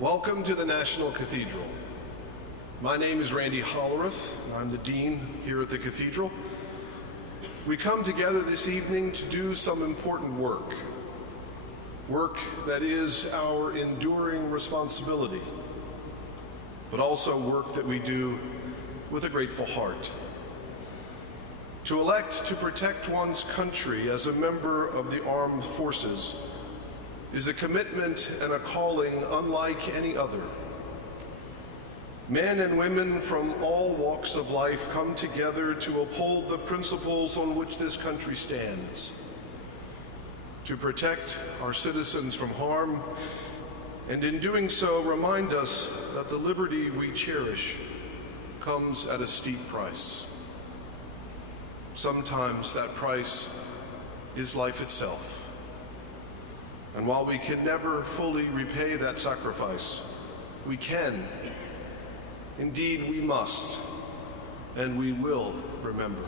Welcome to the National Cathedral. My name is Randy Hollerith, and I'm the Dean here at the Cathedral. We come together this evening to do some important work that is our enduring responsibility, but also work that we do with a grateful heart. To elect to protect one's country as a member of the armed forces is a commitment and a calling unlike any other. Men and women from all walks of life come together to uphold the principles on which this country stands, to protect our citizens from harm, and in doing so remind us that the liberty we cherish comes at a steep price. Sometimes that price is life itself. And while we can never fully repay that sacrifice, we can, indeed we must, and we will remember.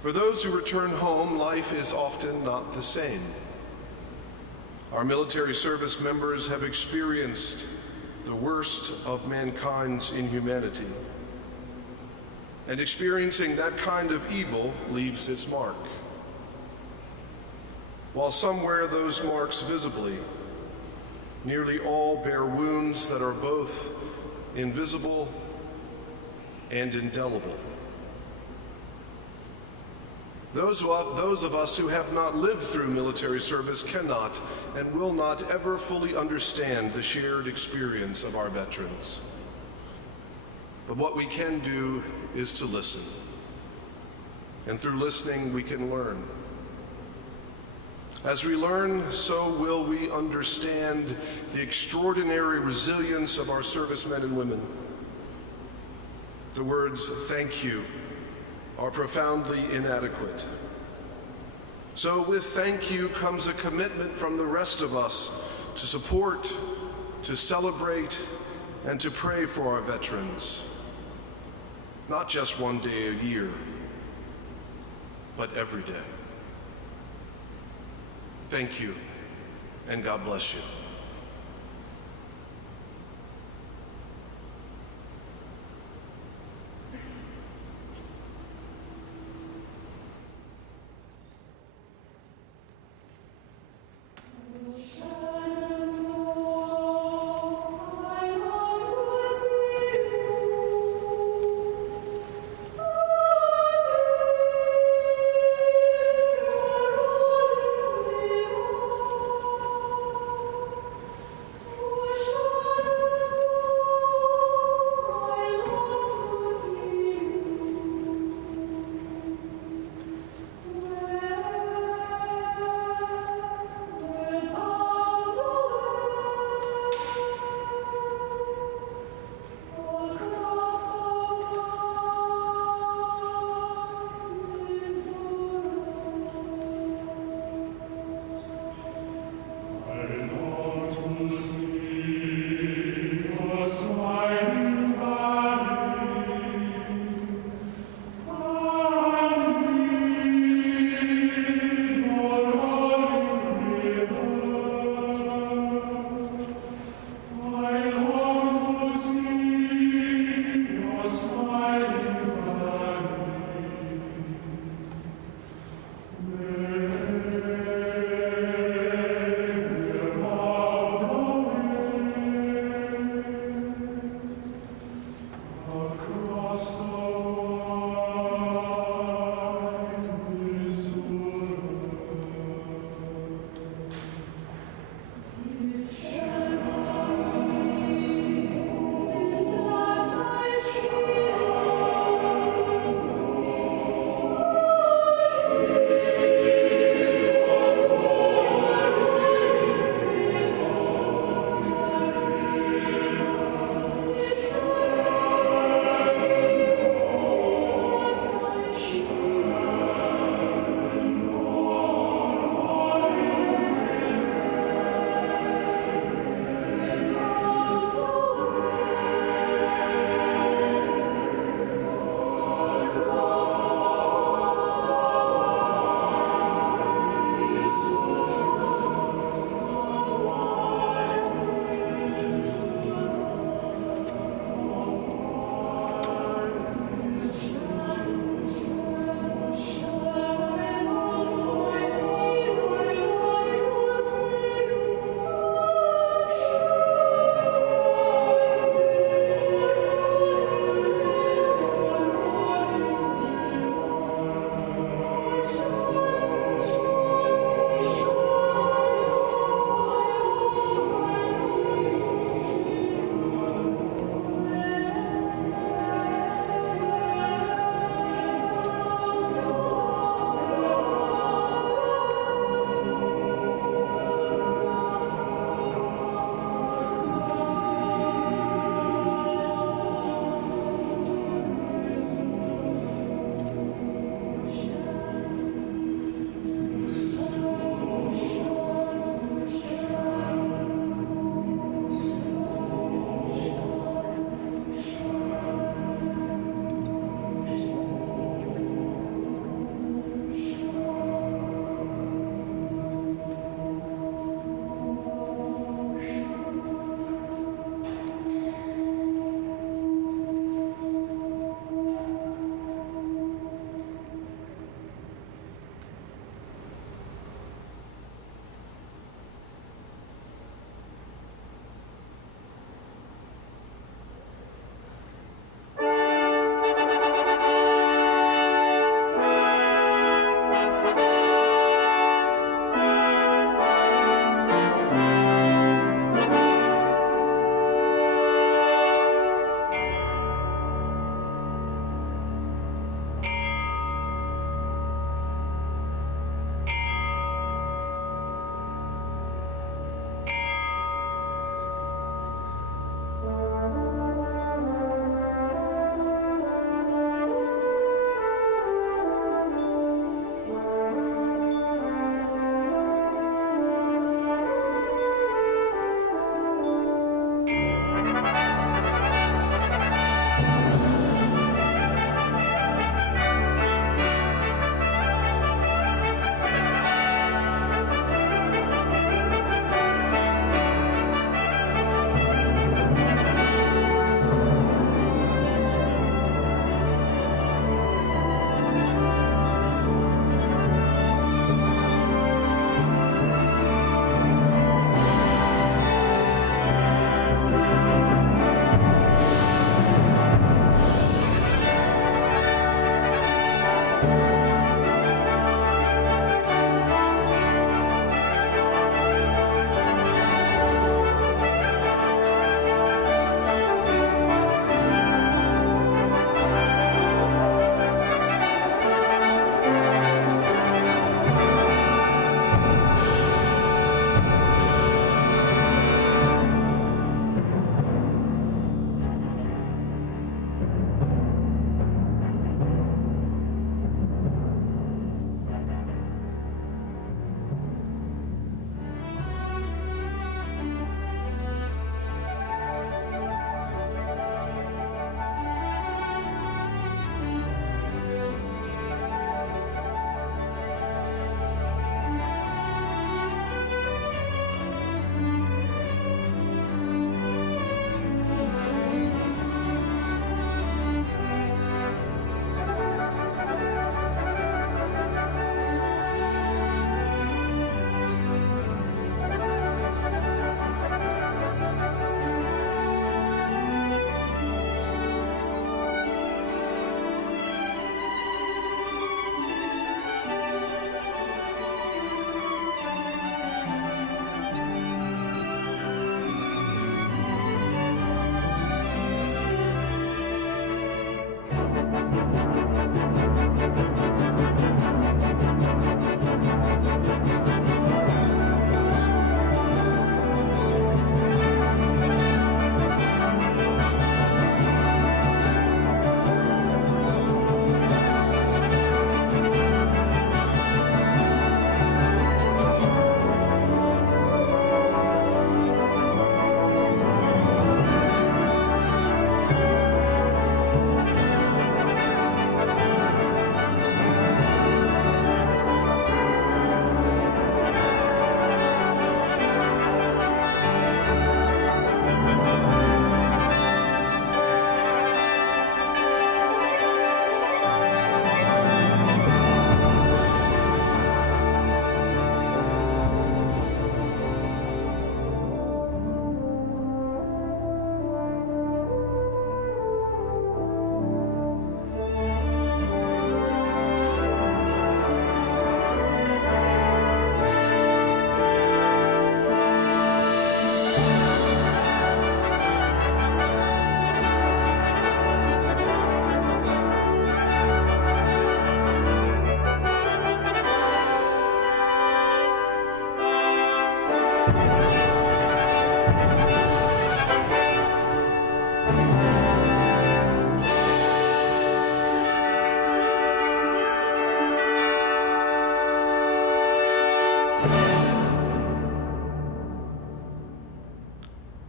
For those who return home, life is often not the same. Our military service members have experienced the worst of mankind's inhumanity, and experiencing that kind of evil leaves its mark. While some wear those marks visibly, nearly all bear wounds that are both invisible and indelible. Those of us who have not lived through military service cannot and will not ever fully understand the shared experience of our veterans. But what we can do is to listen. And through listening, we can learn. As we learn, so will we understand the extraordinary resilience of our servicemen and women. The words "thank you" are profoundly inadequate. So with thank you comes a commitment from the rest of us to support, to celebrate, and to pray for our veterans. Not just one day a year, but every day. Thank you, and God bless you.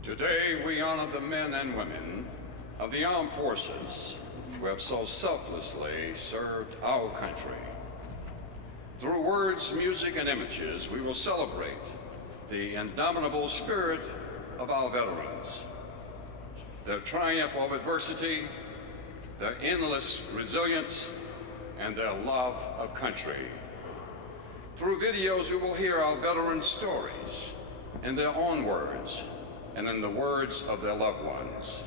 Today, we honor the men and women of the armed forces who have so selflessly served our country. Through words, music, and images, we will celebrate the indomitable spirit of our veterans, their triumph over adversity, their endless resilience, and their love of country. Through videos, we will hear our veterans' stories in their own words and in the words of their loved ones.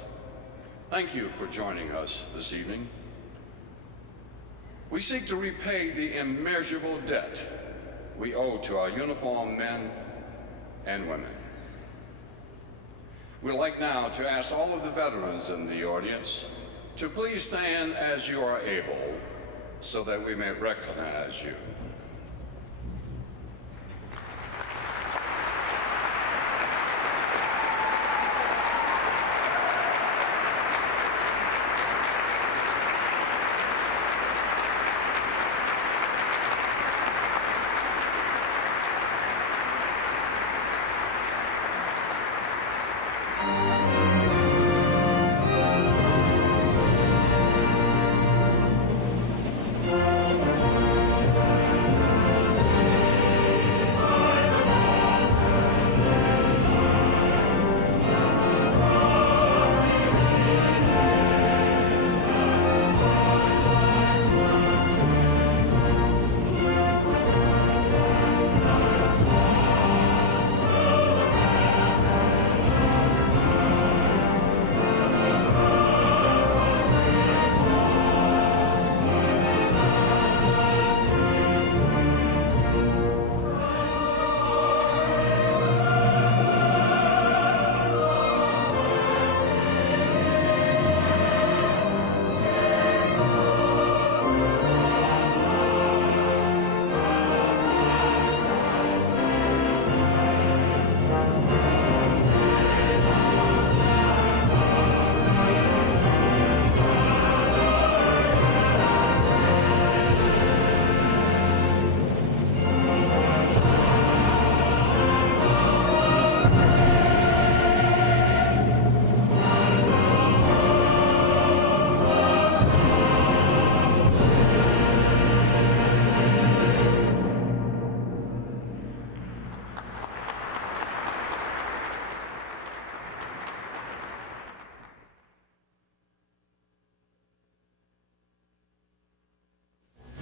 Thank you for joining us this evening. We seek to repay the immeasurable debt we owe to our uniformed men and women. We'd like now to ask all of the veterans in the audience to please stand as you are able so that we may recognize you.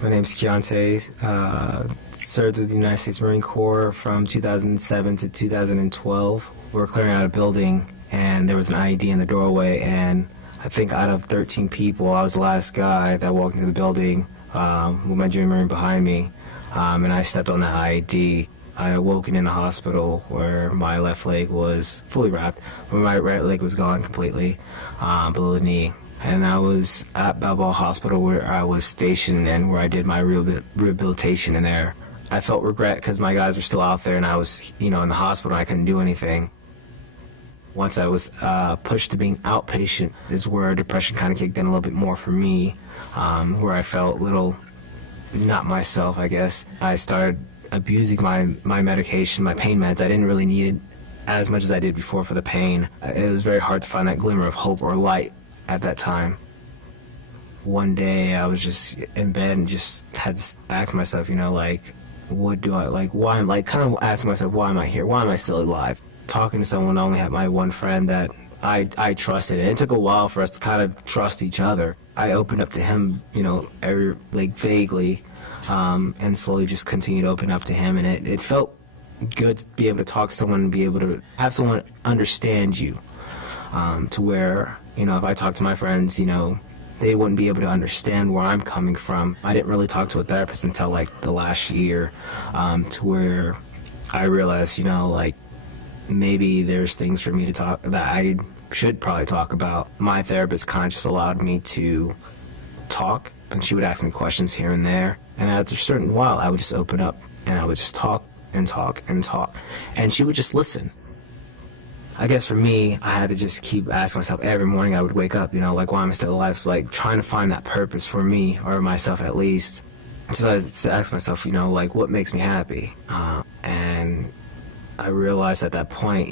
My name's Keontae. Served with the United States Marine Corps from 2007 to 2012. We were clearing out a building, and there was an IED in the doorway, and I think out of 13 people, I was the last guy that walked into the building with my junior Marine behind me, and I stepped on the IED. I awoke in the hospital where my left leg was fully wrapped, but my right leg was gone completely below the knee. I and I was at Balboa Hospital where I was stationed and where I did my rehabilitation in there. I felt regret because my guys were still out there and I was, in the hospital and I couldn't do anything. Once I was pushed to being outpatient is where depression kind of kicked in a little bit more for me, where I felt a little not myself, I guess. I started abusing my medication, my pain meds. I didn't really need it as much as I did before for the pain. It was very hard to find that glimmer of hope or light at that time. One day I was just in bed and just had to ask myself, what do I, why am I, kind of asking myself, why am I here? Why am I still alive? Talking to someone, I only had my one friend that I trusted, and it took a while for us to kind of trust each other. I opened up to him, vaguely, and slowly just continued to open up to him, and it felt good to be able to talk to someone and be able to have someone understand you, to where, if I talk to my friends, they wouldn't be able to understand where I'm coming from. I didn't really talk to a therapist until the last year, to where I realized, maybe there's things for me to talk that I should probably talk about. My therapist kind of just allowed me to talk, and she would ask me questions here and there, and after a certain while I would just open up and I would just talk and talk and talk, and she would just listen. I guess for me, I had to just keep asking myself every morning. I would wake up, why am I still alive? It's trying to find that purpose for me, or myself at least. So I to ask myself, what makes me happy? And I realized at that point,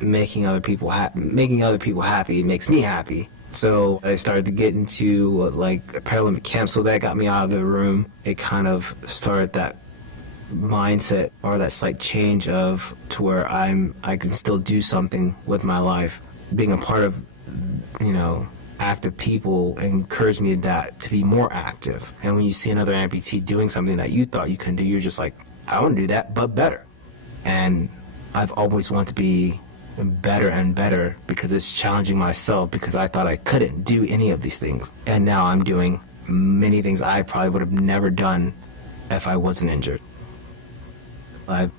making other people happy makes me happy. So I started to get into a Paralympic camp, so that got me out of the room. It kind of started that mindset or that slight change of to where I can still do something with my life. Being a part of, active people encouraged me to be more active. And when you see another amputee doing something that you thought you couldn't do, you're just like, I want to do that, but better. And I've always wanted to be better and better because it's challenging myself, because I thought I couldn't do any of these things. And now I'm doing many things I probably would have never done if I wasn't injured. I've,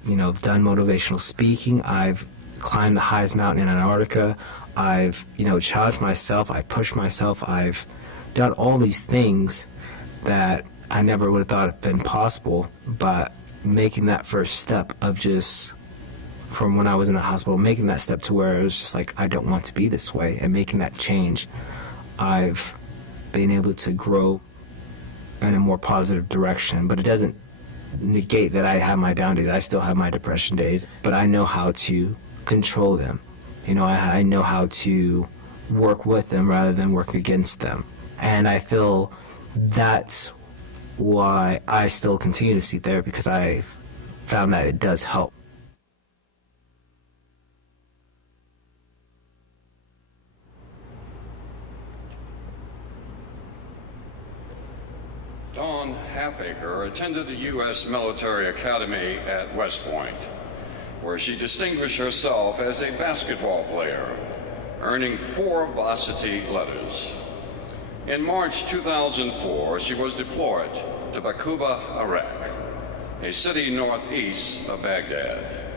done motivational speaking. I've climbed the highest mountain in Antarctica. I've, challenged myself. I pushed myself. I've done all these things that I never would have thought had been possible, but making that first step of just from when I was in the hospital, making that step to where it was just I don't want to be this way, and making that change, I've been able to grow in a more positive direction. But it doesn't negate that I have my down days. I still have my depression days, but I know how to control them. I know how to work with them rather than work against them. And I feel that's why I still continue to see therapy, because I found that it does help. Dawn Halfacre attended the U.S. Military Academy at West Point, where she distinguished herself as a basketball player, earning 4 varsity letters. In March 2004, she was deployed to Baquba, Iraq, a city northeast of Baghdad.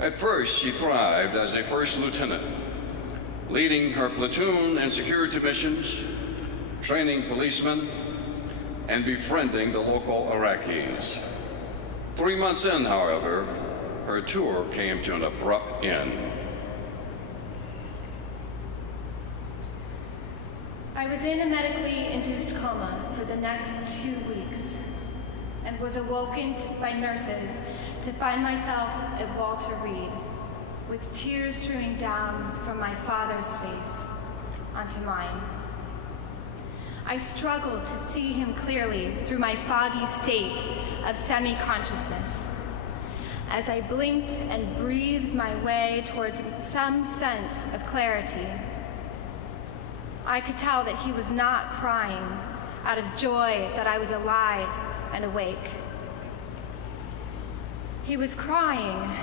At first, she thrived as a first lieutenant, leading her platoon in security missions, training policemen, and befriending the local Iraqis. 3 months in, however, her tour came to an abrupt end. I was in a medically induced coma for the next 2 weeks and was awoken by nurses to find myself at Walter Reed, with tears streaming down from my father's face onto mine. I struggled to see him clearly through my foggy state of semi-consciousness as I blinked and breathed my way towards some sense of clarity. I could tell that he was not crying out of joy that I was alive and awake. He was crying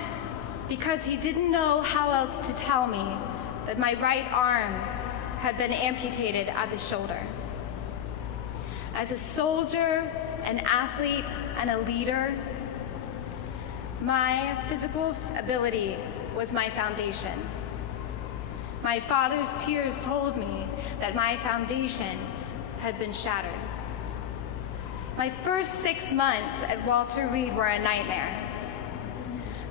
because he didn't know how else to tell me that my right arm had been amputated at the shoulder. As a soldier, an athlete, and a leader, my physical ability was my foundation. My father's tears told me that my foundation had been shattered. My first 6 months at Walter Reed were a nightmare.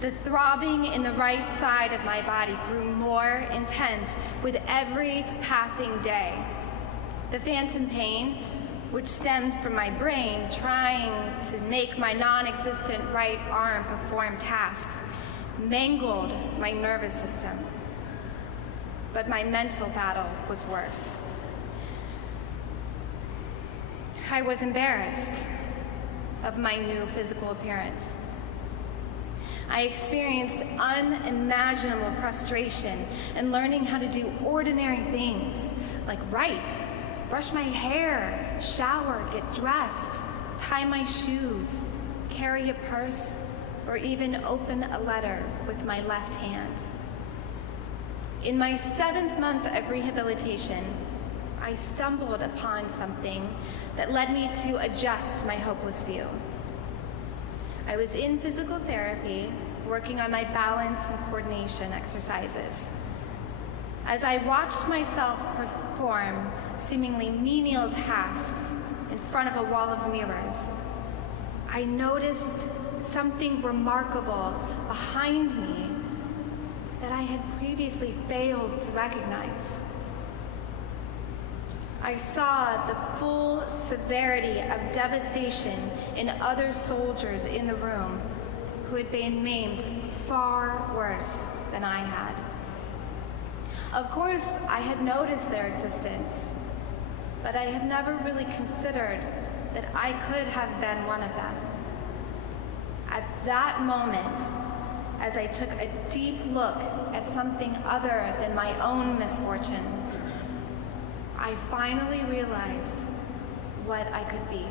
The throbbing in the right side of my body grew more intense with every passing day. The phantom pain, which stemmed from my brain trying to make my non-existent right arm perform tasks, mangled my nervous system. But my mental battle was worse. I was embarrassed of my new physical appearance. I experienced unimaginable frustration in learning how to do ordinary things like write, brush my hair, shower, get dressed, tie my shoes, carry a purse, or even open a letter with my left hand. In my 7th month of rehabilitation, I stumbled upon something that led me to adjust my hopeless view. I was in physical therapy, working on my balance and coordination exercises. As I watched myself perform seemingly menial tasks in front of a wall of mirrors, I noticed something remarkable behind me that I had previously failed to recognize. I saw the full severity of devastation in other soldiers in the room who had been maimed far worse than I had. Of course, I had noticed their existence, but I had never really considered that I could have been one of them. At that moment, as I took a deep look at something other than my own misfortune, I finally realized what I could be.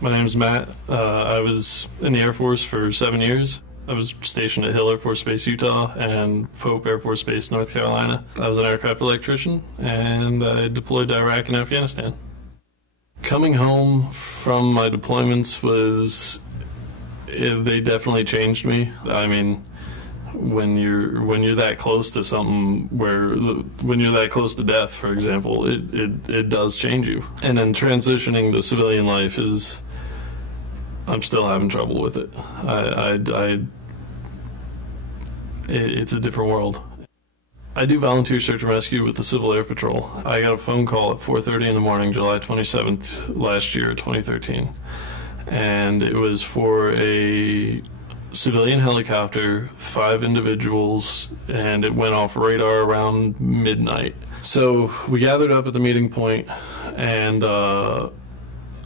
My name's Matt. I was in the Air Force for 7 years. I was stationed at Hill Air Force Base, Utah, and Pope Air Force Base, North Carolina. I was an aircraft electrician, and I deployed to Iraq and Afghanistan. Coming home from my deployments they definitely changed me. I mean, when you're that close to something when you're that close to death, for example, it does change you. And then transitioning to civilian life I'm still having trouble with it. It's a different world. I do volunteer search and rescue with the Civil Air Patrol. I got a phone call at 4:30 in the morning, July 27th, last year, 2013. And it was for a civilian helicopter, 5 individuals, and it went off radar around midnight. So we gathered up at the meeting point, and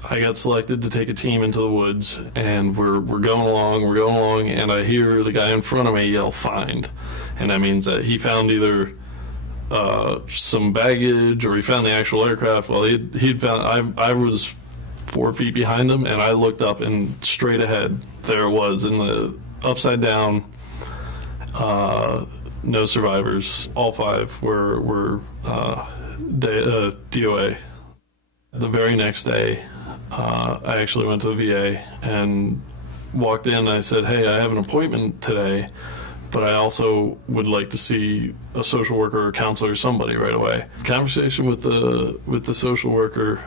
I got selected to take a team into the woods, and we're going along, and I hear the guy in front of me yell, "Find." And that means that he found either some baggage or he found the actual aircraft. Well, he'd found, I was 4 feet behind him, and I looked up, and straight ahead there it was, in the upside down, no survivors. All 5 were DOA. The very next day, I actually went to the VA and walked in, and I said, "Hey, I have an appointment today, but I also would like to see a social worker or counselor or somebody right away." Conversation with the social worker,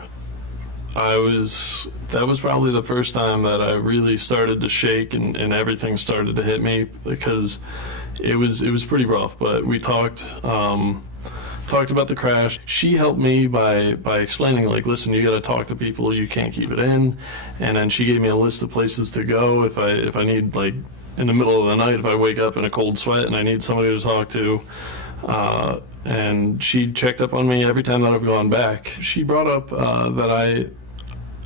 that was probably the first time that I really started to shake and everything started to hit me, because it was pretty rough. But we talked about the crash. She helped me by explaining, like, listen, you got to talk to people, you can't keep it in. And then she gave me a list of places to go if I need, like, in the middle of the night, if I wake up in a cold sweat and I need somebody to talk to. And she checked up on me every time that I've gone back. She brought up that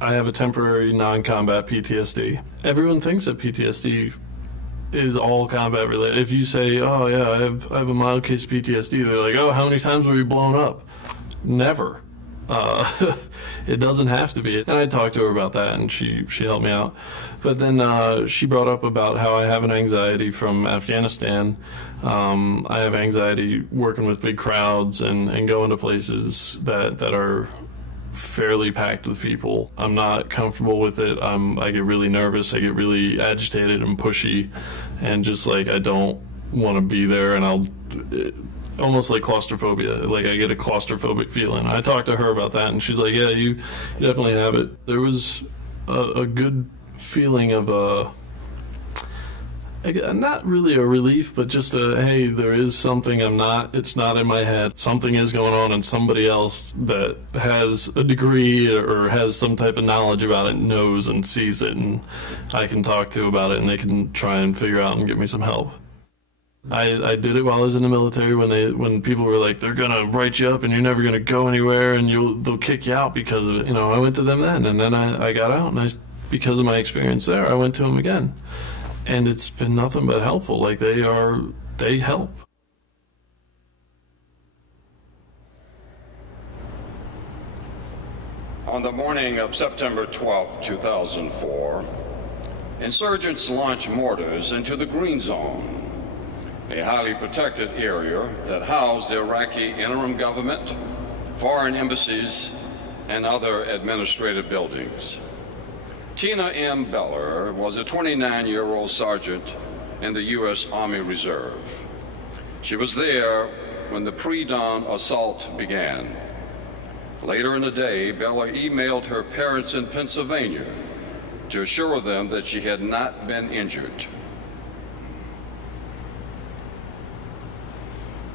I have a temporary non-combat PTSD. Everyone thinks that PTSD is all combat related. If you say, "Oh yeah, I have a mild case of PTSD," they're like, "Oh, how many times were you blown up?" Never. It doesn't have to be. And I talked to her about that, and she helped me out. But then she brought up about how I have an anxiety from Afghanistan. I have anxiety working with big crowds and going to places that are fairly packed with people. I'm not comfortable with it. I get really nervous. I get really agitated and pushy, and just like I don't want to be there. And almost like claustrophobia. Like I get a claustrophobic feeling. I talked to her about that, and she's like, "Yeah, you definitely have it." There was a good feeling of not really a relief, but just hey, there is something it's not in my head. Something is going on, and somebody else that has a degree or has some type of knowledge about it knows and sees it, and I can talk to about it, and they can try and figure out and give me some help. I did it while I was in the military when people were like, "They're gonna write you up and you're never gonna go anywhere and they'll kick you out because of it." I went to them then, and then I got out, and because of my experience there, I went to them again. And it's been nothing but helpful. Like they help. On the morning of September 12, 2004, insurgents launched mortars into the Green Zone, a highly protected area that housed the Iraqi interim government, foreign embassies, and other administrative buildings. Tina M. Beller was a 29-year-old sergeant in the U.S. Army Reserve. She was there when the pre-dawn assault began. Later in the day, Beller emailed her parents in Pennsylvania to assure them that she had not been injured.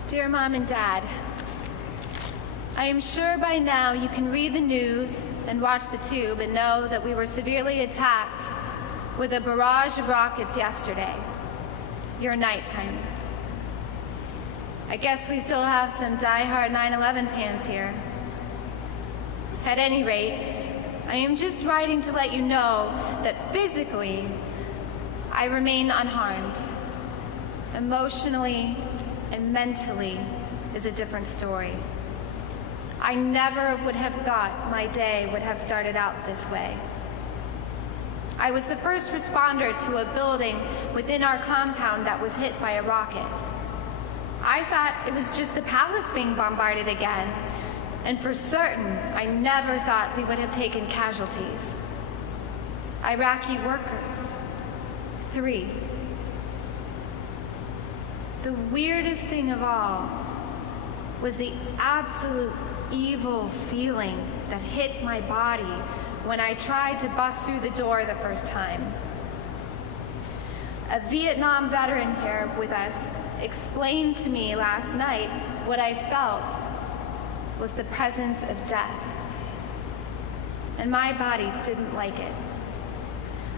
Dear Mom and Dad, I am sure by now you can read the news and watch the tube and know that we were severely attacked with a barrage of rockets yesterday. Your nighttime. I guess we still have some die-hard 9/11 fans here. At any rate, I am just writing to let you know that physically, I remain unharmed. Emotionally and mentally is a different story. I never would have thought my day would have started out this way. I was the first responder to a building within our compound that was hit by a rocket. I thought it was just the palace being bombarded again, and for certain, I never thought we would have taken casualties. Iraqi workers. 3. The weirdest thing of all was the absolute evil feeling that hit my body when I tried to bust through the door the first time. A Vietnam veteran here with us explained to me last night what I felt was the presence of death. And my body didn't like it.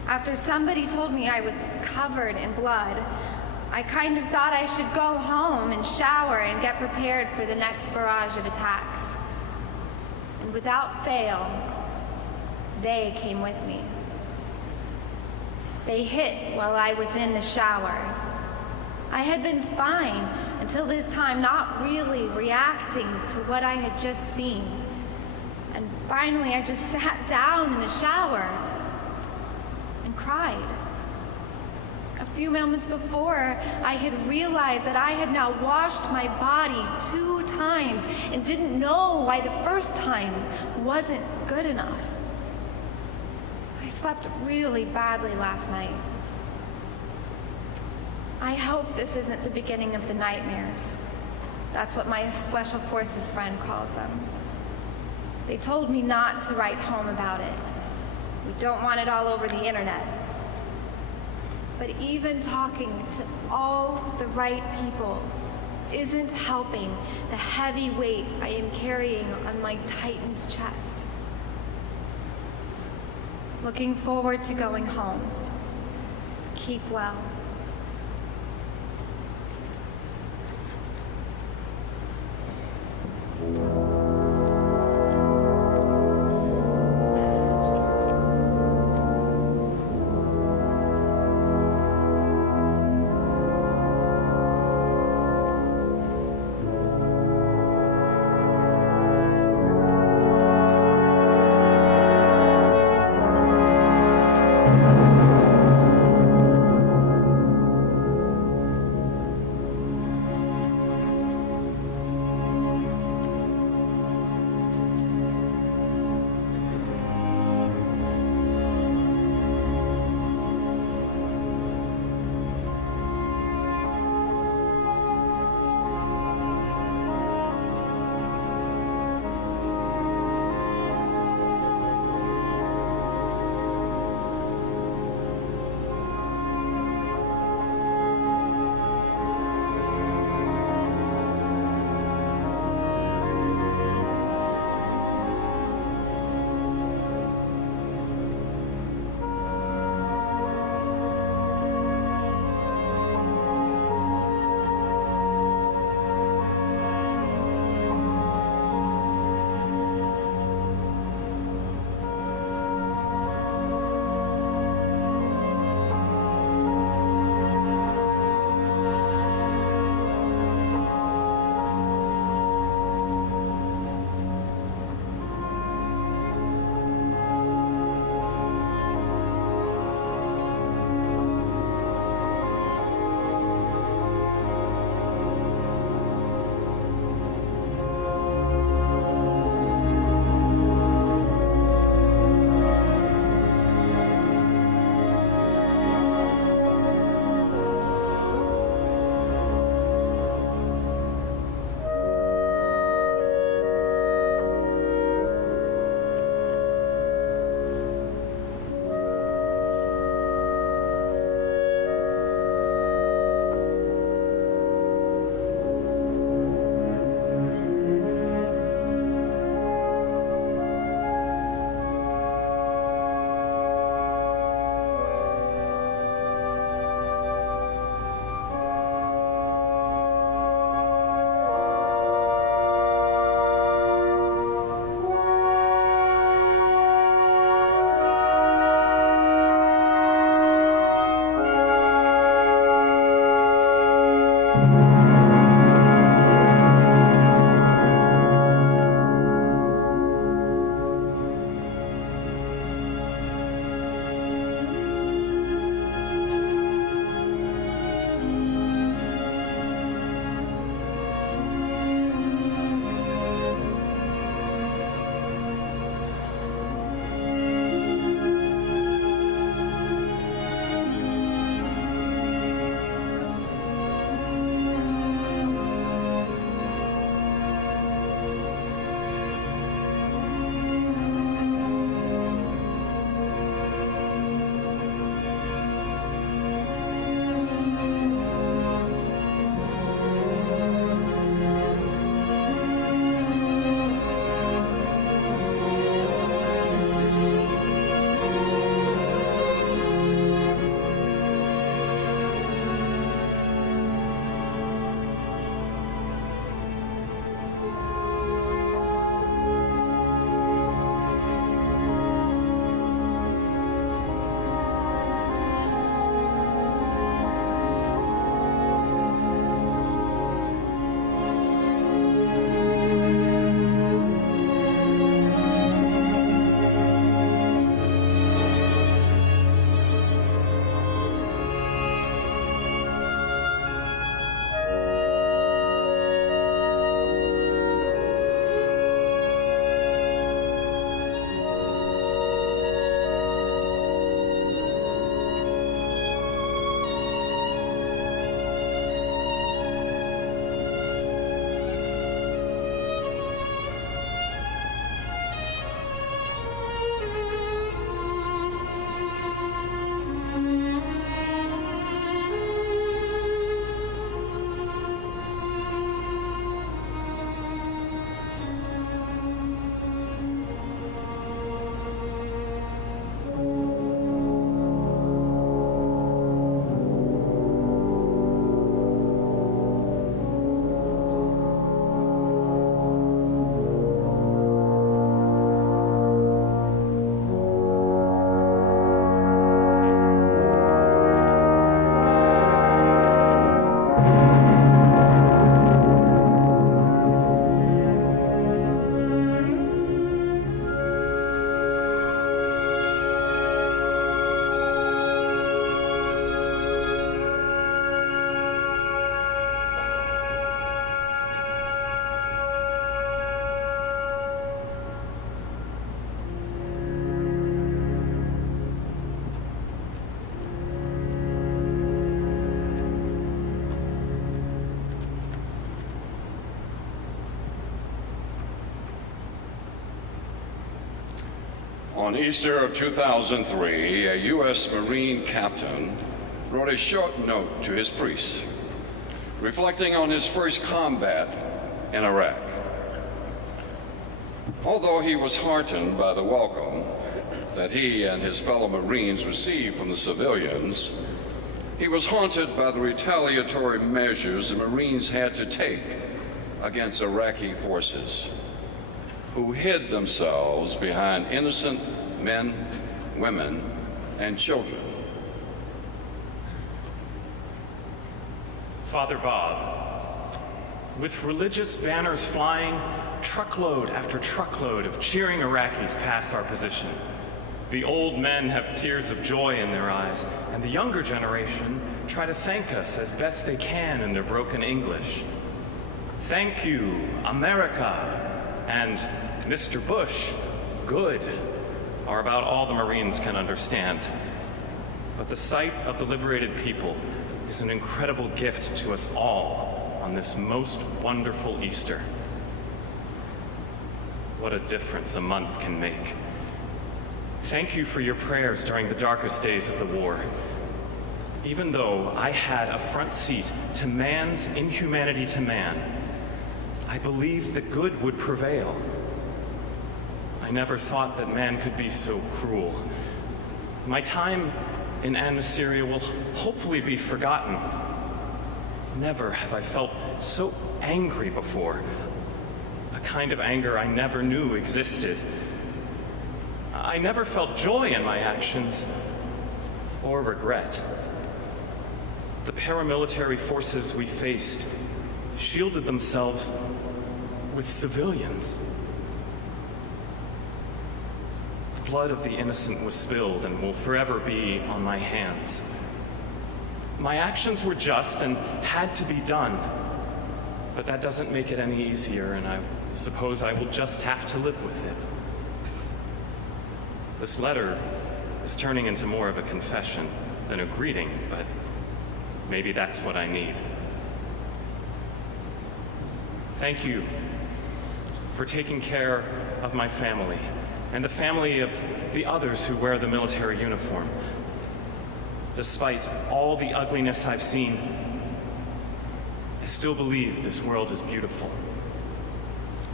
After somebody told me I was covered in blood, I kind of thought I should go home and shower and get prepared for the next barrage of attacks. And without fail, they came with me. They hit while I was in the shower. I had been fine until this time, not really reacting to what I had just seen. And finally, I just sat down in the shower and cried. A few moments before, I had realized that I had now washed my body 2 times and didn't know why the first time wasn't good enough. I slept really badly last night. I hope this isn't the beginning of the nightmares. That's what my Special Forces friend calls them. They told me not to write home about it. We don't want it all over the internet. But even talking to all the right people isn't helping the heavy weight I am carrying on my tightened chest. Looking forward to going home. Keep well. On Easter of 2003, a U.S. Marine captain wrote a short note to his priests, reflecting on his first combat in Iraq. Although he was heartened by the welcome that he and his fellow Marines received from the civilians, he was haunted by the retaliatory measures the Marines had to take against Iraqi forces, who hid themselves behind innocent men, women, and children. Father Bob, with religious banners flying, truckload after truckload of cheering Iraqis pass our position. The old men have tears of joy in their eyes, and the younger generation try to thank us as best they can in their broken English. Thank you, America, and Mr. Bush, good, are about all the Marines can understand. But the sight of the liberated people is an incredible gift to us all on this most wonderful Easter. What a difference a month can make. Thank you for your prayers during the darkest days of the war. Even though I had a front seat to man's inhumanity to man, I believed that good would prevail. I never thought that man could be so cruel. My time in Syria will hopefully be forgotten. Never have I felt so angry before, a kind of anger I never knew existed. I never felt joy in my actions or regret. The paramilitary forces we faced shielded themselves with civilians. The blood of the innocent was spilled and will forever be on my hands. My actions were just and had to be done, but that doesn't make it any easier, and I suppose I will just have to live with it. This letter is turning into more of a confession than a greeting, but maybe that's what I need. Thank you for taking care of my family and the family of the others who wear the military uniform. Despite all the ugliness I've seen, I still believe this world is beautiful.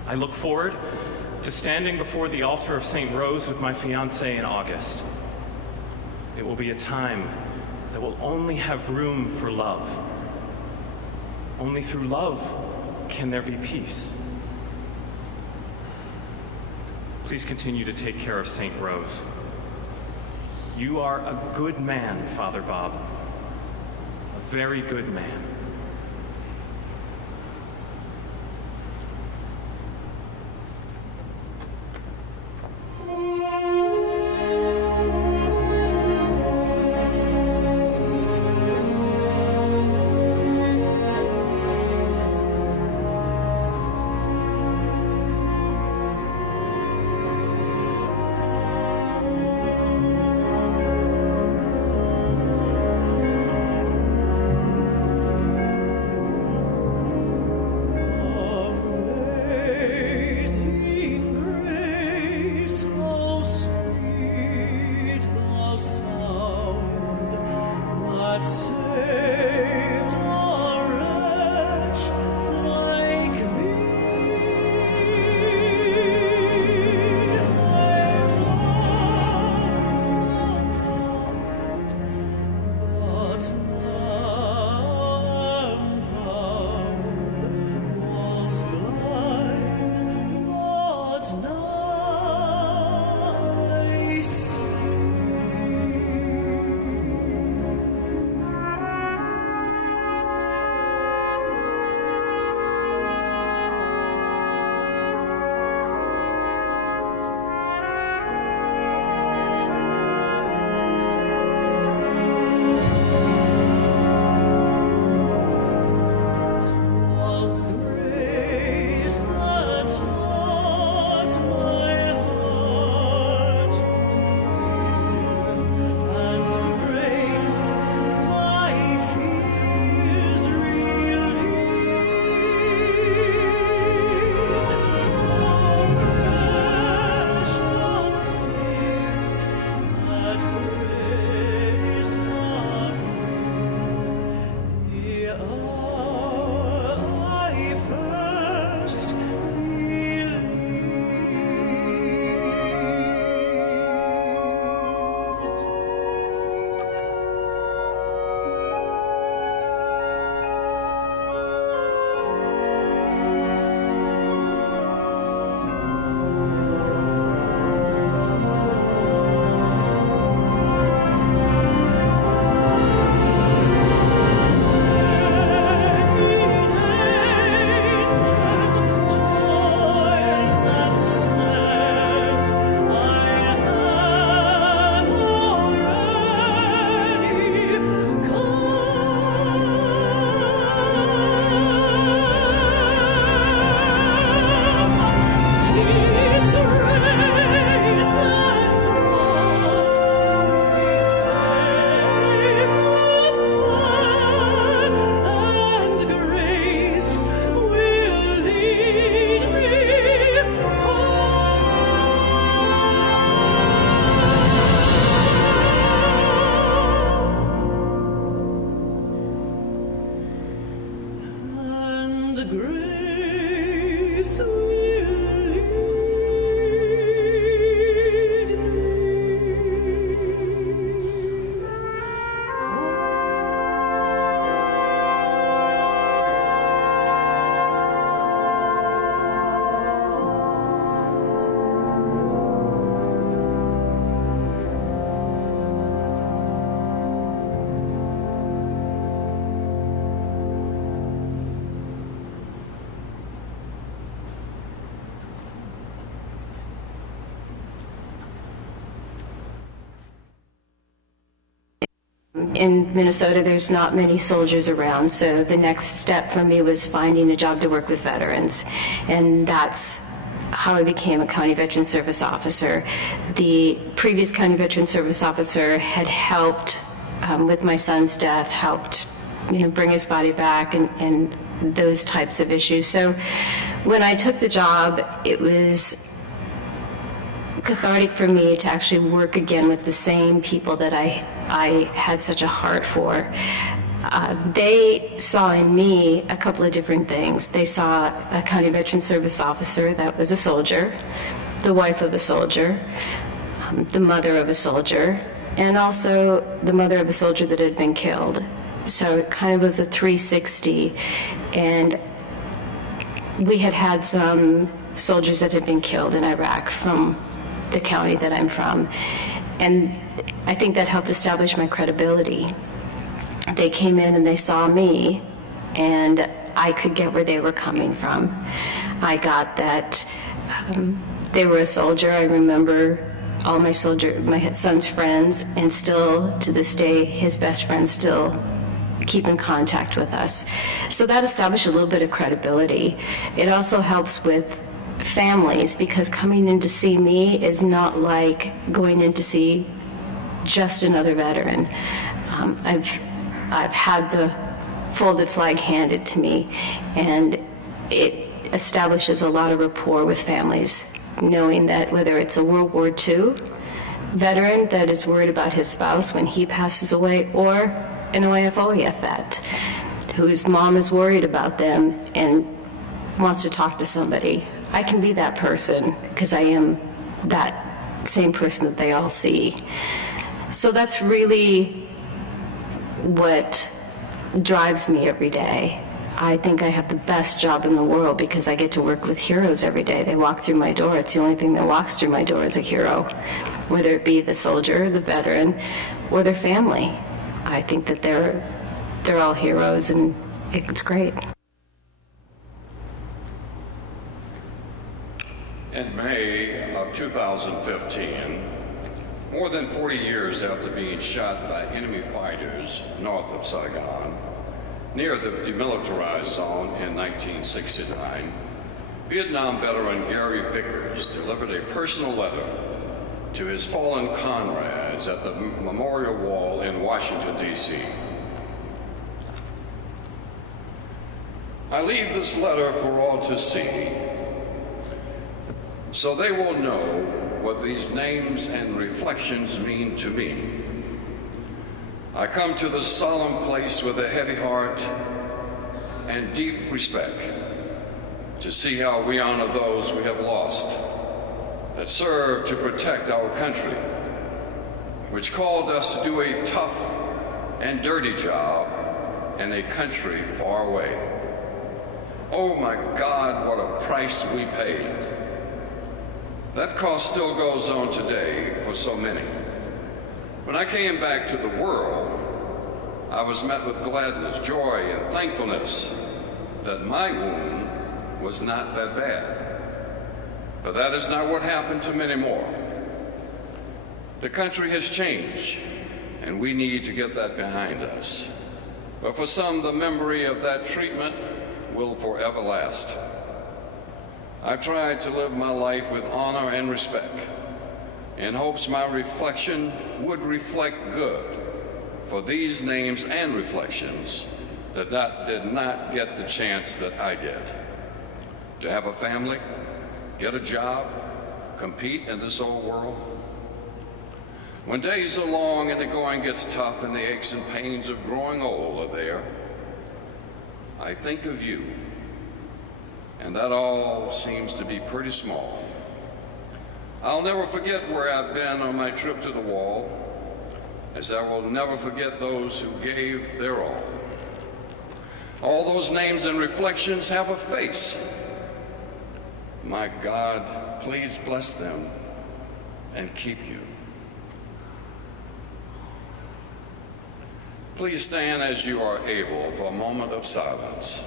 I look forward to standing before the altar of St. Rose with my fiancée in August. It will be a time that will only have room for love. Only through love can there be peace. Please continue to take care of St. Rose. You are a good man, Father Bob. A very good man. in Minnesota, there's not many soldiers around, so the next step for me was finding a job to work with veterans, and that's how I became a County Veteran Service Officer. The previous County Veteran Service Officer had helped with my son's death, helped bring his body back and those types of issues. So when I took the job, it was cathartic for me to actually work again with the same people that I had such a heart for. They saw in me a couple of different things. They saw a County Veteran Service Officer that was a soldier, the wife of a soldier, the mother of a soldier, and also the mother of a soldier that had been killed. So it kind of was a 360, and we had some soldiers that had been killed in Iraq from the county that I'm from, and I think that helped establish my credibility. They came in and they saw me, and I could get where they were coming from. I got that they were a soldier. I remember all my son's friends, and still to this day, his best friends still keep in contact with us. So that established a little bit of credibility. It also helps with families, because coming in to see me is not like going in to see just another veteran. I've had the folded flag handed to me, and it establishes a lot of rapport with families, knowing that whether it's a World War II veteran that is worried about his spouse when he passes away, or an OIF-OEF vet whose mom is worried about them and wants to talk to somebody. I can be that person because I am that same person that they all see. So that's really what drives me every day. I think I have the best job in the world because I get to work with heroes every day. They walk through my door. It's the only thing that walks through my door is a hero, whether it be the soldier, the veteran, or their family. I think that they're all heroes, and it's great. In May of 2015, more than 40 years after being shot by enemy fighters north of Saigon, near the demilitarized zone in 1969, Vietnam veteran Gary Vickers delivered a personal letter to his fallen comrades at the Memorial Wall in Washington, D.C. I leave this letter for all to see, so they will know what these names and reflections mean to me. I come to this solemn place with a heavy heart and deep respect to see how we honor those we have lost that served to protect our country, which called us to do a tough and dirty job in a country far away. Oh my God, what a price we paid. That cost still goes on today for so many. When I came back to the world, I was met with gladness, joy, and thankfulness that my wound was not that bad. But that is not what happened to many more. The country has changed, and we need to get that behind us. But for some, the memory of that treatment will forever last. I've tried to live my life with honor and respect, in hopes my reflection would reflect good for these names and reflections that did not get the chance that I did. To have a family, get a job, compete in this old world. When days are long and the going gets tough and the aches and pains of growing old are there, I think of you, and that all seems to be pretty small. I'll never forget where I've been on my trip to the wall, as I will never forget those who gave their all. All those names and reflections have a face. My God, please bless them and keep you. Please stand as you are able for a moment of silence.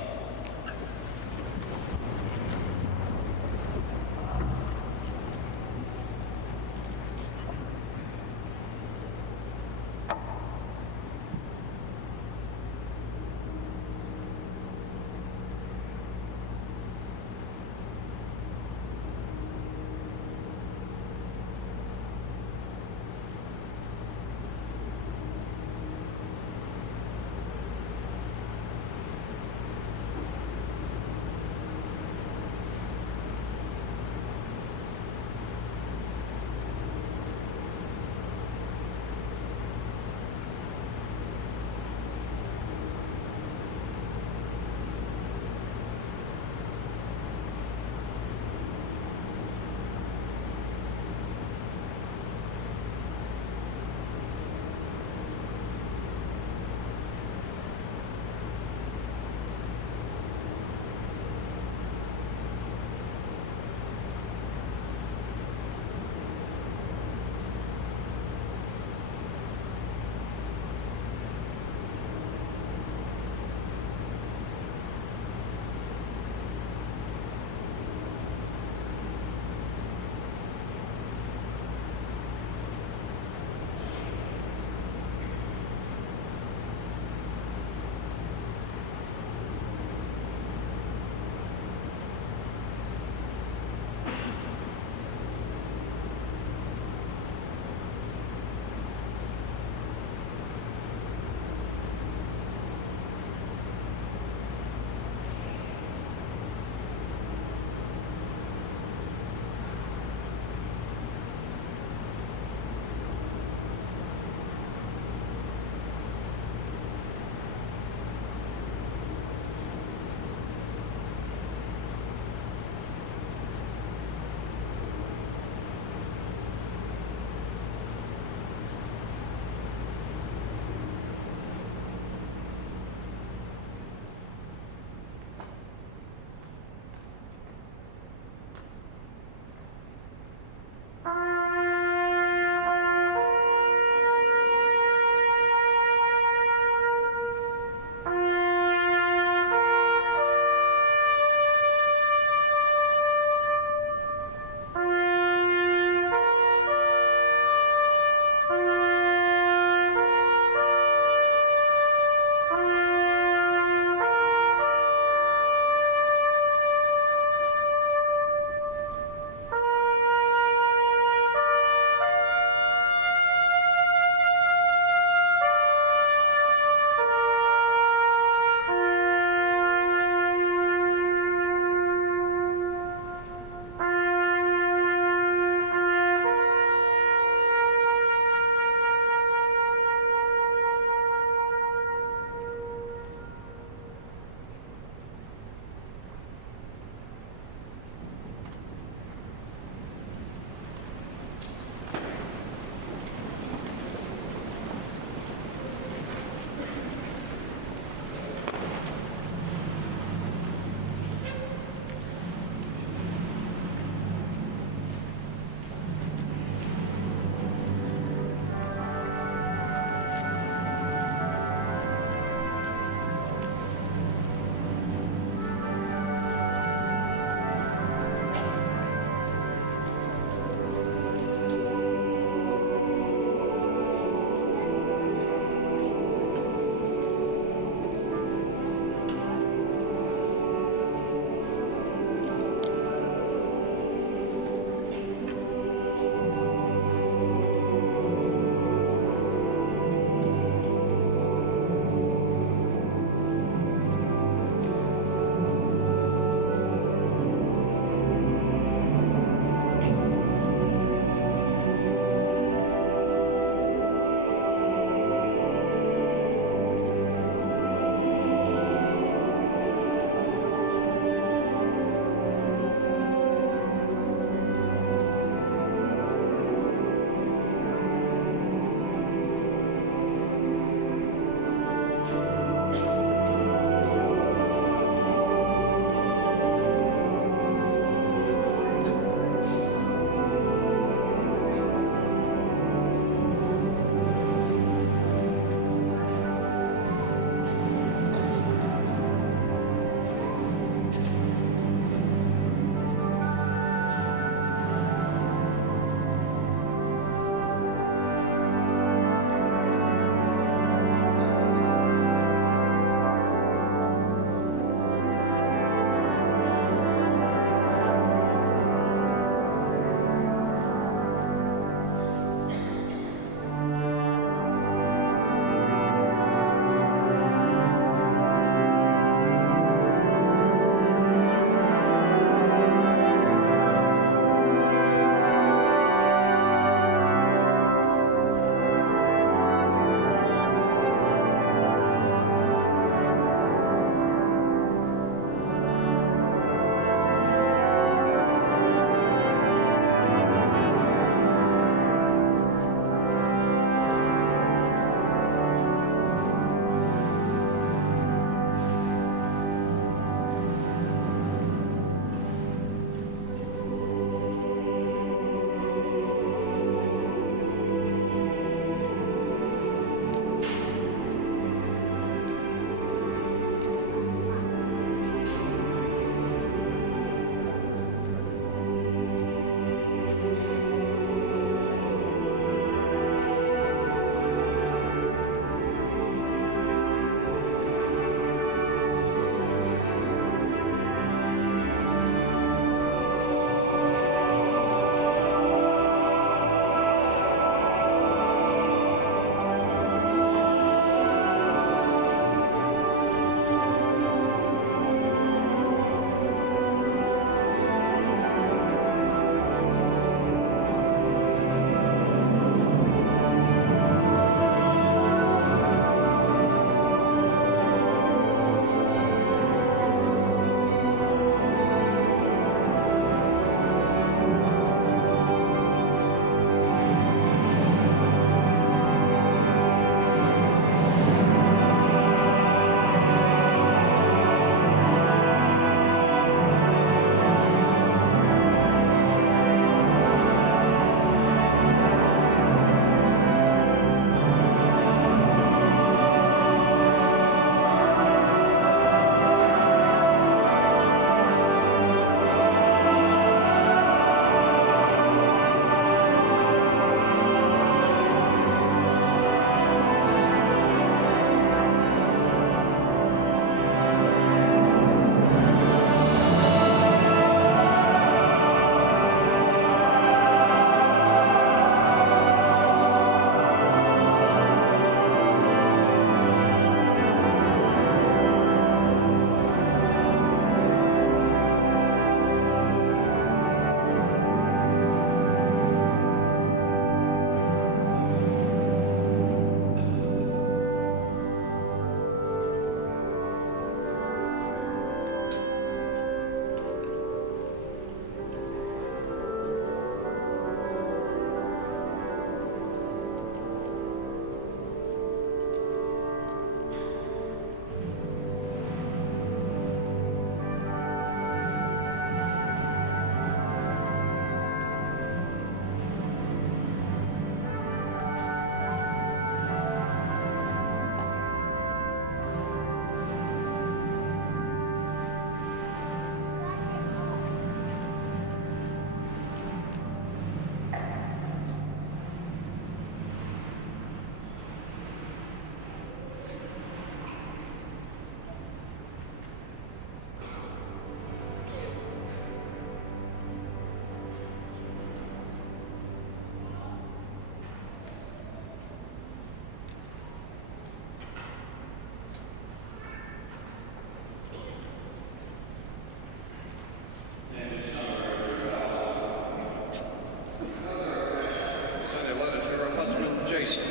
Jason,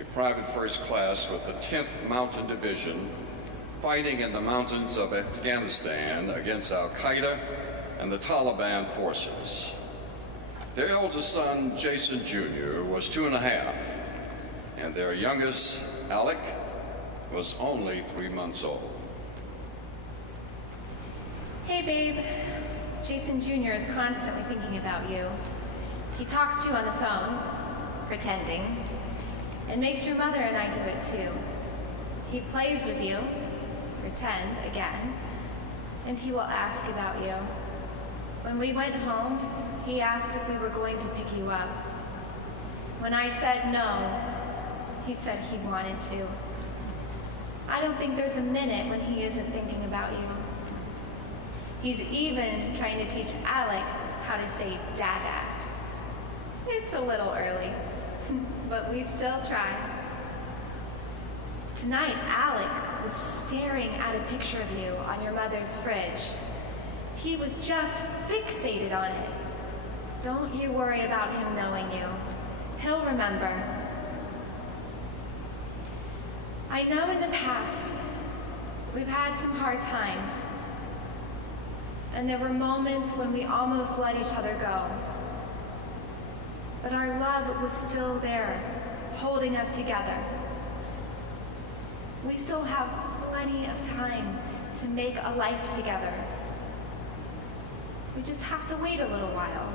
a private first class with the 10th Mountain Division, fighting in the mountains of Afghanistan against Al-Qaeda and the Taliban forces. Their eldest son, Jason Jr., was 2.5, and their youngest, Alec, was only 3 months old. Hey, babe. Jason Jr. is constantly thinking about you. He talks to you on the phone, pretending, and makes your mother and I do it too. He plays with you, pretend again, and he will ask about you. When we went home, he asked if we were going to pick you up. When I said no, he said he wanted to. I don't think there's a minute when he isn't thinking about you. He's even trying to teach Alec how to say Dada. It's a little early, but we still try. Tonight, Alec was staring at a picture of you on your mother's fridge. He was just fixated on it. Don't you worry about him knowing you. He'll remember. I know in the past, we've had some hard times. And there were moments when we almost let each other go. But our love was still there, holding us together. We still have plenty of time to make a life together. We just have to wait a little while.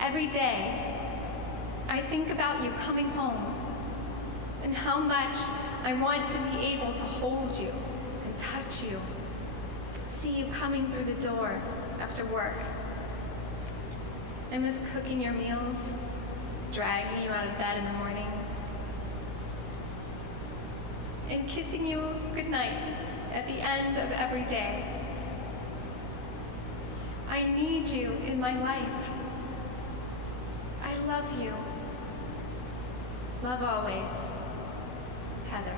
Every day, I think about you coming home and how much I want to be able to hold you, touch you, see you coming through the door after work. I miss cooking your meals, dragging you out of bed in the morning, and kissing you goodnight at the end of every day. I need you in my life. I love you. Love always, Heather.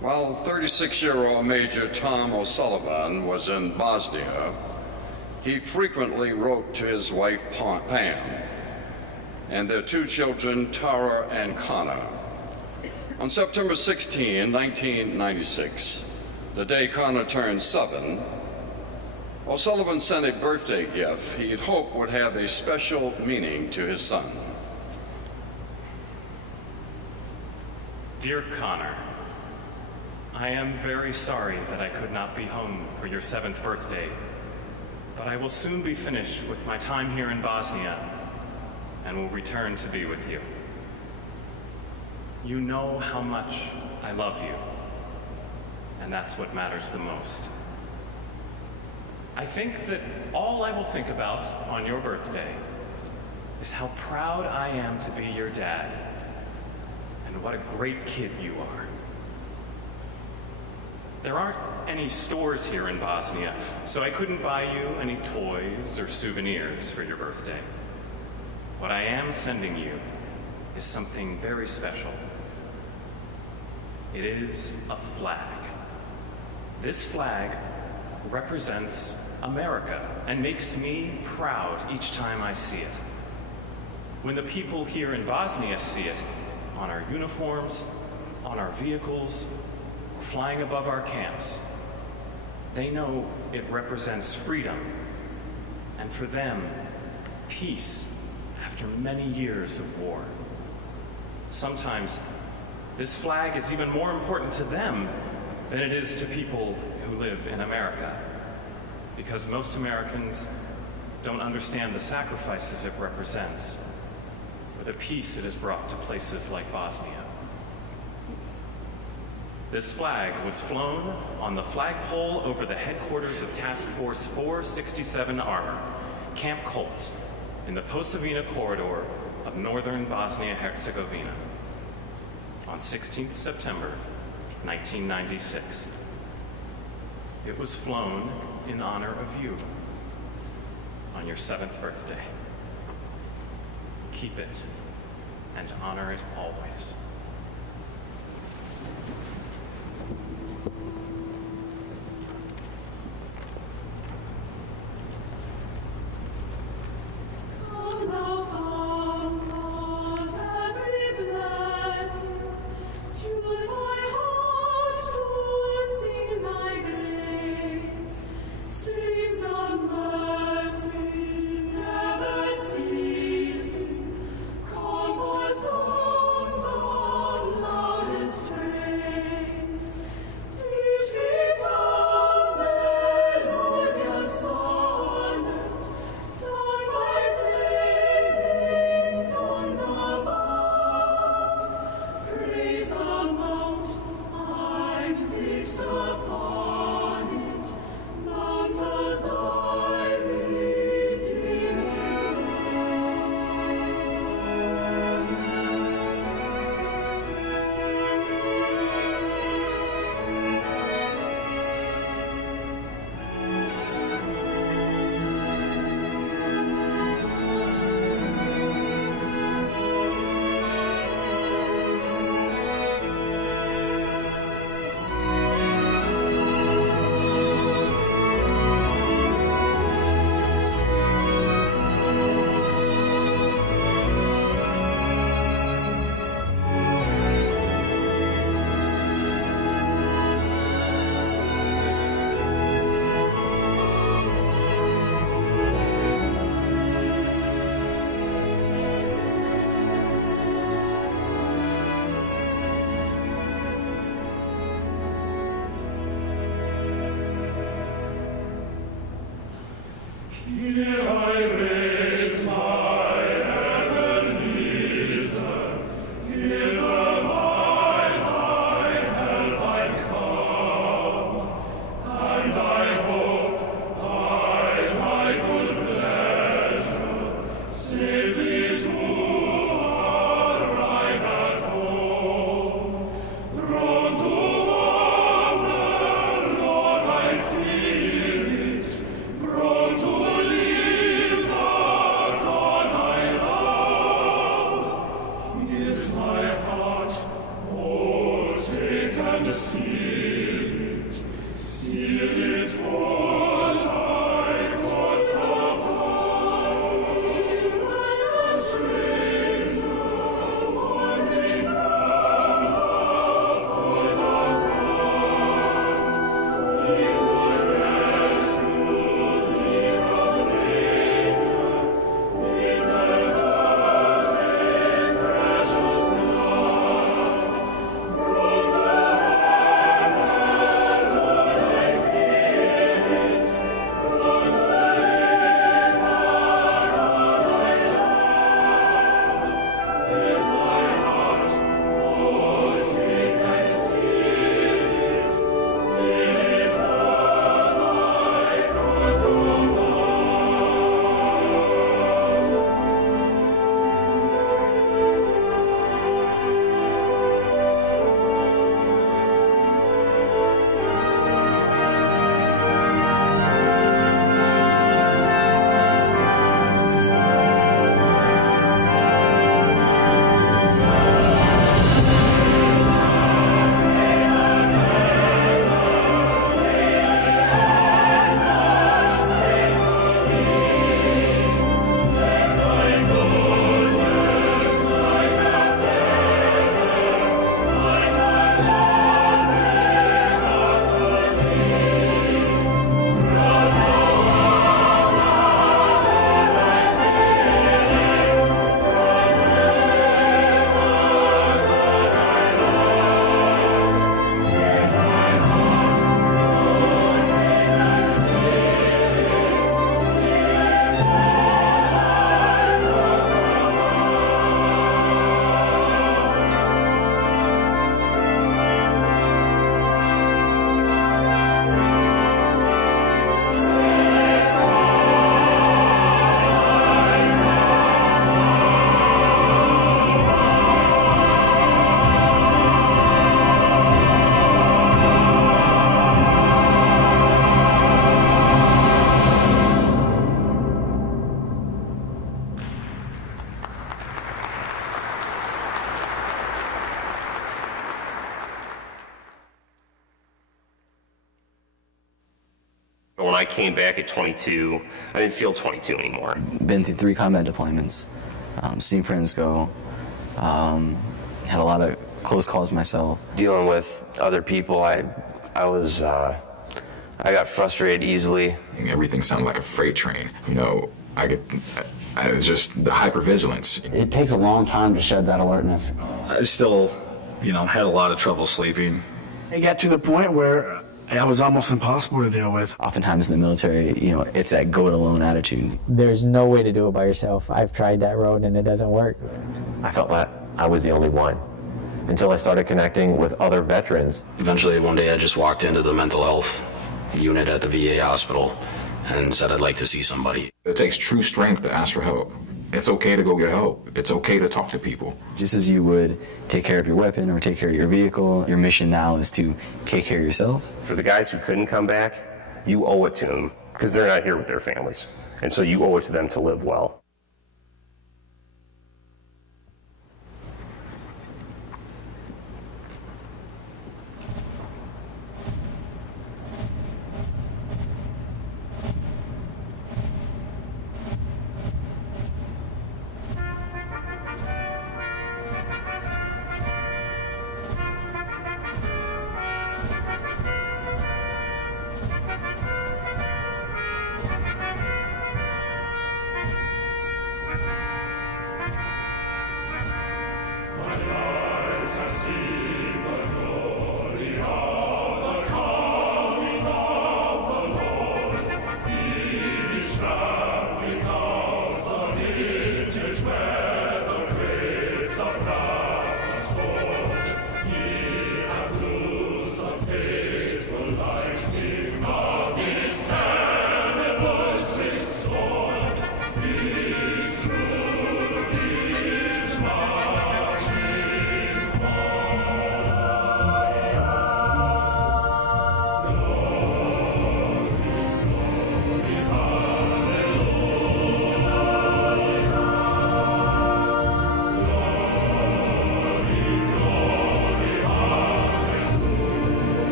While 36-year-old Major Tom O'Sullivan was in Bosnia, he frequently wrote to his wife Pam and their 2 children, Tara and Connor. On September 16, 1996, the day Connor turned 7, O'Sullivan sent a birthday gift he'd hoped would have a special meaning to his son. Dear Connor, I am very sorry that I could not be home for your 7th birthday, but I will soon be finished with my time here in Bosnia and will return to be with you. You know how much I love you, and that's what matters the most. I think that all I will think about on your birthday is how proud I am to be your dad, and what a great kid you are. There aren't any stores here in Bosnia, so I couldn't buy you any toys or souvenirs for your birthday. What I am sending you is something very special. It is a flag. This flag represents America and makes me proud each time I see it. When the people here in Bosnia see it, on our uniforms, on our vehicles, flying above our camps, they know it represents freedom, and for them, peace after many years of war. Sometimes this flag is even more important to them than it is to people who live in America, because most Americans don't understand the sacrifices it represents or the peace it has brought to places like Bosnia. This flag was flown on the flagpole over the headquarters of Task Force 467 Armor, Camp Colt, in the Posavina corridor of northern Bosnia-Herzegovina on 16th September, 1996. It was flown in honor of you on your 7th birthday. Keep it and honor it always. When I came back at 22, I didn't feel 22 anymore. Been through 3 combat deployments, seen friends go, had a lot of close calls myself. Dealing with other people, I got frustrated easily. Everything sounded like a freight train. You know, I just the hypervigilance. It takes a long time to shed that alertness. I still, had a lot of trouble sleeping. It got to the point where I was almost impossible to deal with. Oftentimes in the military, it's that go-it-alone attitude. There's no way to do it by yourself. I've tried that road and it doesn't work. I felt that I was the only one until I started connecting with other veterans. Eventually, one day I just walked into the mental health unit at the VA hospital and said I'd like to see somebody. It takes true strength to ask for help. It's okay to go get help. It's okay to talk to people. Just as you would take care of your weapon or take care of your vehicle, your mission now is to take care of yourself. For the guys who couldn't come back, you owe it to them because they're not here with their families. And so you owe it to them to live well. Stars.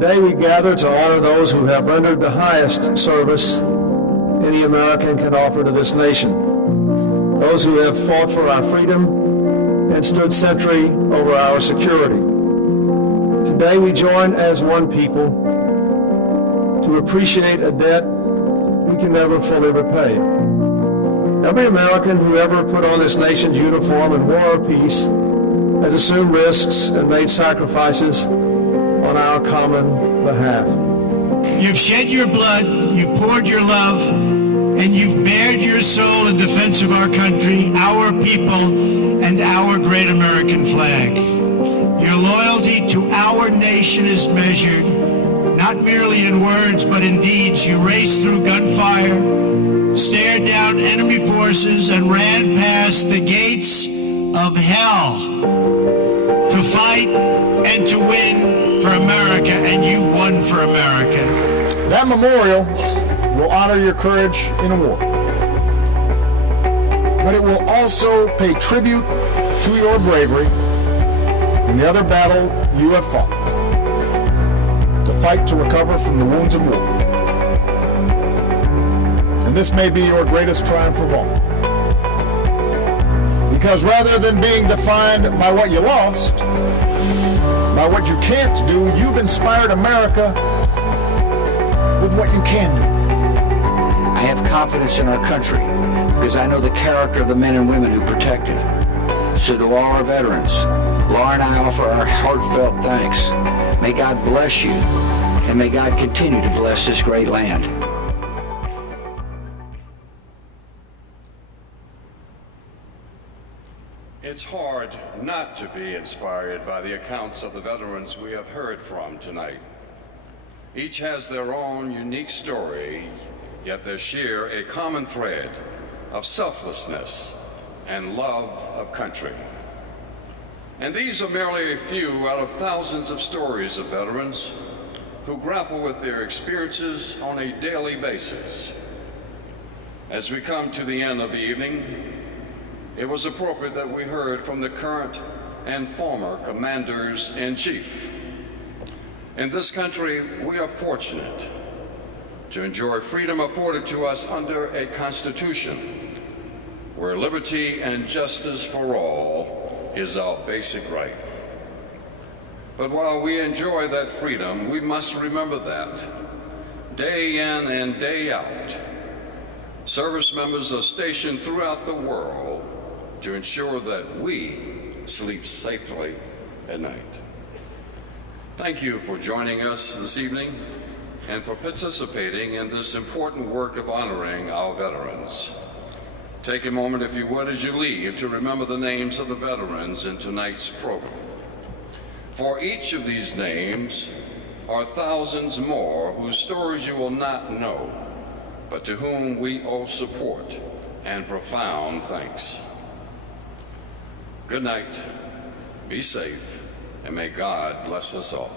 Today we gather to honor those who have rendered the highest service any American can offer to this nation. Those who have fought for our freedom and stood sentry over our security. Today we join as one people to appreciate a debt we can never fully repay. Every American who ever put on this nation's uniform in war or peace has assumed risks and made sacrifices on our common behalf. You've shed your blood, you've poured your love, and you've bared your soul in defense of our country, our people, and our great American flag. Your loyalty to our nation is measured, not merely in words, but in deeds. You raced through gunfire, stared down enemy forces, and ran past the gates of hell to fight and to win for America, and you won for America. That memorial will honor your courage in a war, but it will also pay tribute to your bravery in the other battle you have fought, to fight to recover from the wounds of war. And this may be your greatest triumph of all, because rather than being defined by what you lost, by what you can't do, you've inspired America with what you can do. I have confidence in our country because I know the character of the men and women who protect it. So to all our veterans, Laura and I offer our heartfelt thanks. May God bless you, and may God continue to bless this great land. It's hard not to be inspired by the accounts of the veterans we have heard from tonight. Each has their own unique story, yet they share a common thread of selflessness and love of country. And these are merely a few out of thousands of stories of veterans who grapple with their experiences on a daily basis. As we come to the end of the evening, it was appropriate that we heard from the current and former commanders-in-chief. In this country, we are fortunate to enjoy freedom afforded to us under a constitution where liberty and justice for all is our basic right. But while we enjoy that freedom, we must remember that day in and day out, service members are stationed throughout the world to ensure that we sleep safely at night. Thank you for joining us this evening and for participating in this important work of honoring our veterans. Take a moment, if you would, as you leave, to remember the names of the veterans in tonight's program. For each of these names are thousands more whose stories you will not know, but to whom we owe support and profound thanks. Good night, be safe, and may God bless us all.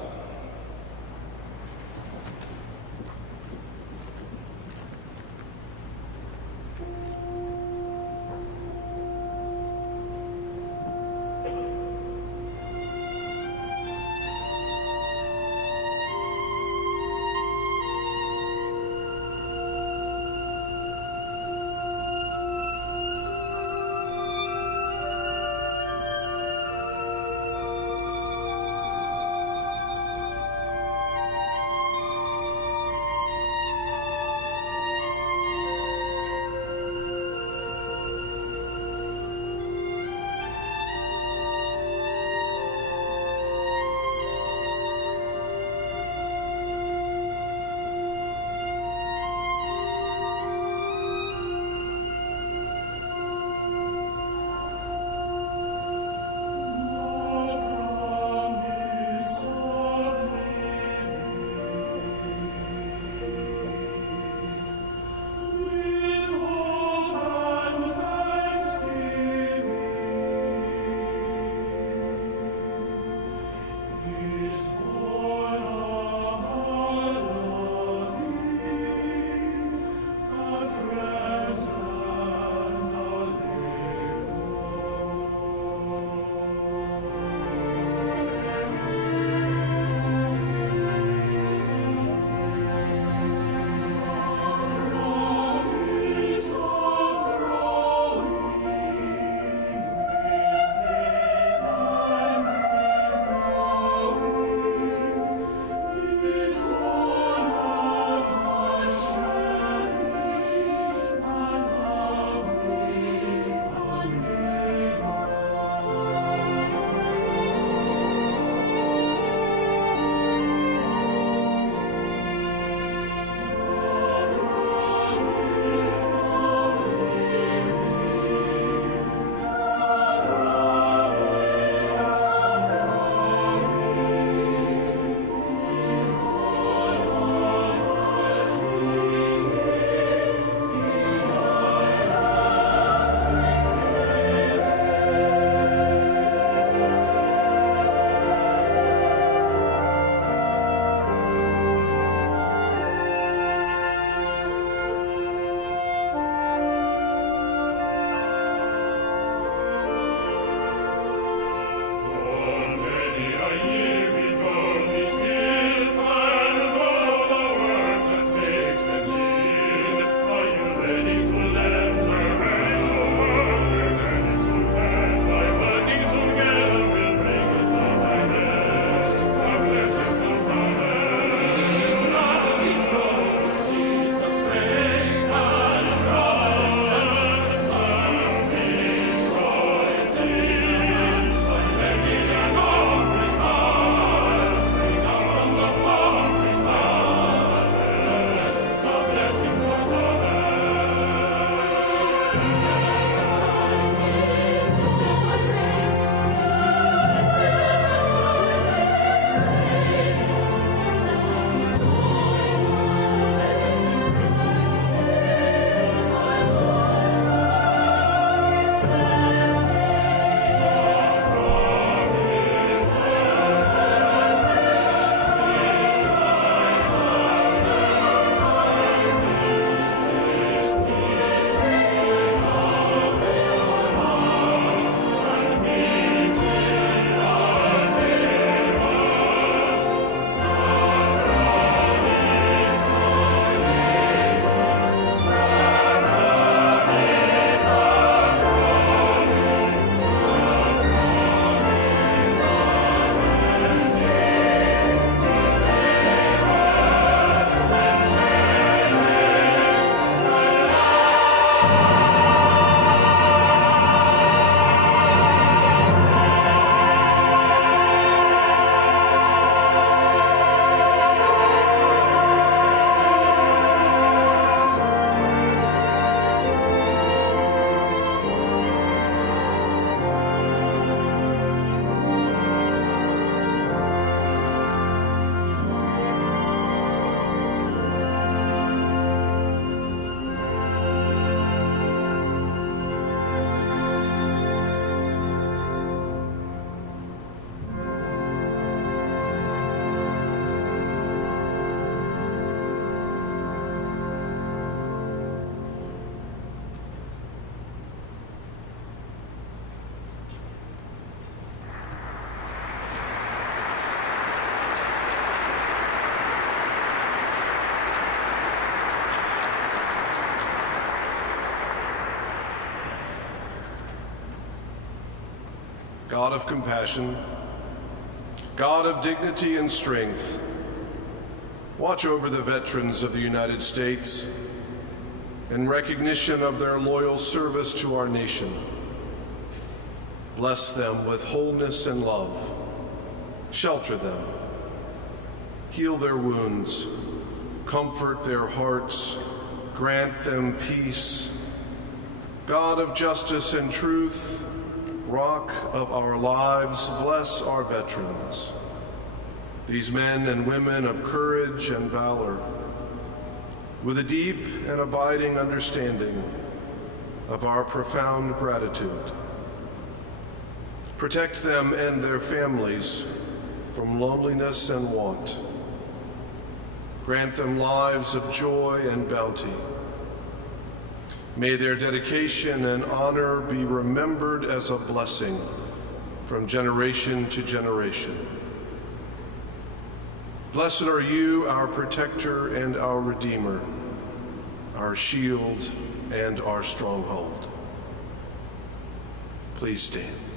God of compassion, God of dignity and strength, watch over the veterans of the United States in recognition of their loyal service to our nation. Bless them with wholeness and love. Shelter them. Heal their wounds. Comfort their hearts. Grant them peace. God of justice and truth, Rock of our lives, bless our veterans, these men and women of courage and valor, with a deep and abiding understanding of our profound gratitude. Protect them and their families from loneliness and want. Grant them lives of joy and bounty. May their dedication and honor be remembered as a blessing from generation to generation. Blessed are you, our protector and our redeemer, our shield and our stronghold. Please stand.